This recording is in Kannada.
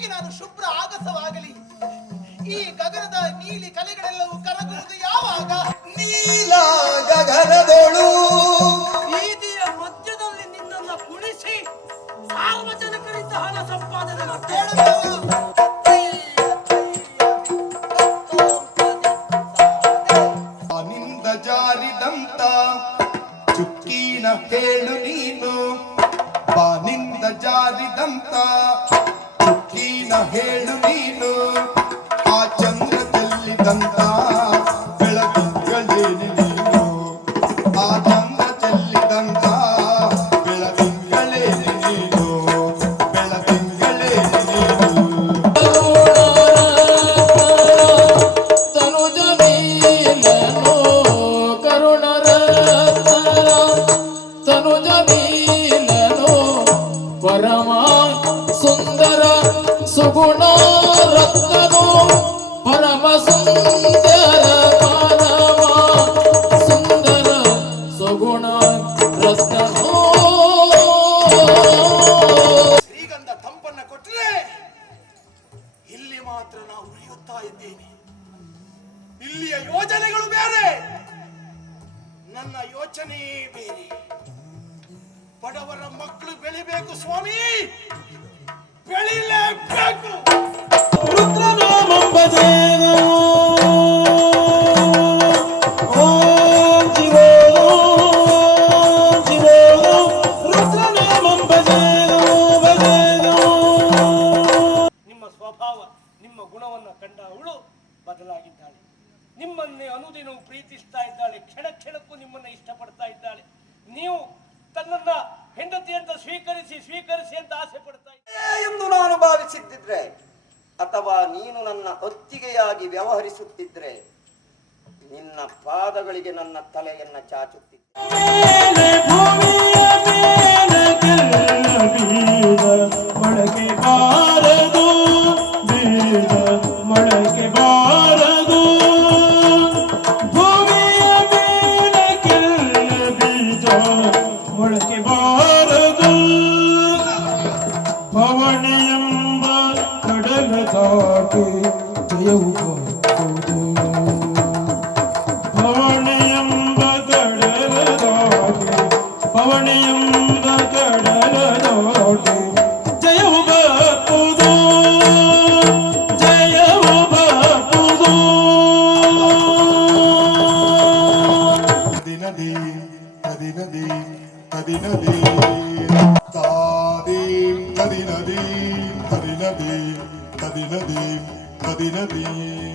ಹೇಗೆ ನಾನು ಶುಭ್ರ ಆಗಸವಾಗಲಿ. ಈ ಗಗನದ ನೀಲಿ ಕಲೆಗಳೆಲ್ಲವೂ ಕರಗುವುದು ಯಾವಾಗ? ನೀಲ ಗಗನದೊಳು. ಬೀದಿಯ ಮಧ್ಯದಲ್ಲಿ ನಿನ್ನನ್ನು ಕುಣಿಸಿ ಸಾರ್ವಜನಿಕರಿಂದ ಹಣ ಸಂಪಾದನೆ ಮಾಡ್ತೇವೆ ನಿಂದ ಜಾರಿದಂತ ಚುಕ್ಕಿನ ಹೇಳು ನೀನು. ಬಾನಿಂದ ಜಾರಿದಂತ ಹೇಳು ನೀನು, ಆ ಚಂದ್ರದಲ್ಲಿ ದಂತ ಬೆಳದಿಂಗಳೇನು ನೀನು? ಆ ದಂತ ನೀನು? ನೀನು? ತನುಜ ಕರುಣರತ್ನ ತನುಜ ಪರಮ ಸುಂದರ ಸುಗುಣ ರತ್ನನು, ಪರಮ ಸುಂದರ ಮಾನವ. ಸುಂದರ ಸುಗುಣ ರತ್ನನು. ಶ್ರೀಗಂಧ ತಂಪನ್ನ ಕೊಟ್ಟರೆ ಇಲ್ಲಿ ಮಾತ್ರ ನಾವು ಉಳಿಯುತ್ತಾ ಇದ್ದೇನೆ ಇಲ್ಲಿಯ ಯೋಜನೆಗಳು ಬೇರೆ, ನನ್ನ ಯೋಚನೆ ಬೇರೆ. ಬಡವರ ಮಕ್ಕಳು ಬೆಳಿಬೇಕು ಸ್ವಾಮಿ. ಬೆಳಿಲೇಬೇಕು. ರುದ್ರನಾಮಂ ನಿಮ್ಮ ಸ್ವಭಾವ, ನಿಮ್ಮ ಗುಣವನ್ನು ಕಂಡ ಅವಳು ಬದಲಾಗಿದ್ದಾಳೆ. ನಿಮ್ಮನ್ನೇ ಅನುದಿನವೂ ಪ್ರೀತಿಸ್ತಾ ಇದ್ದಾಳೆ. ಕ್ಷಣ ಕ್ಷಣಕ್ಕೂ ನಿಮ್ಮನ್ನ ಇಷ್ಟಪಡ್ತಾ ಇದ್ದಾಳೆ. ನೀವು ತನ್ನನ್ನ ಹೆಂಡತಿ ಅಂತ ಸ್ವೀಕರಿಸಿ ಸ್ವೀಕರಿಸಿ ಅಂತ ಆಸೆ ಪಡ್ತಾ ಎಂದು ನಾನು ಭಾವಿಸಿದ್ದಿದ್ರೆ ಅಥವಾ ನೀನು ನನ್ನ ಒತ್ತಿಗೆಯಾಗಿ ವ್ಯವಹರಿಸುತ್ತಿದ್ರೆ ನಿನ್ನ ಪಾದಗಳಿಗೆ ನನ್ನ ತಲೆಯನ್ನ ಚಾಚುತ್ತಿದ್ದೆ. ಮೇಲೆ ಭೂಮಿಯ ಮೇಲೆ ಕೆಲ್ಲ ಬೀಜ ಮೊಳಕೆ ಬಾರದು. ಪವಣಿಯೆಂಬ ಕಡಲ ದಾಟಿ ಜಯವು ಬರುವುದು ಪವಣಿಯೆಂಬ ಕಡಲ ದಾಟಿ ಪವಣಿಯೆಂಬ ಕಡಲ ದಾಟಿ ಜಯವು ಬರುವುದು ಜಯವು ಬರುವುದು ಕದಿನದಿ ಕದಿನದಿ ಕದಿನದಿ ತಾದೀಂ Kabiledim, kabiledim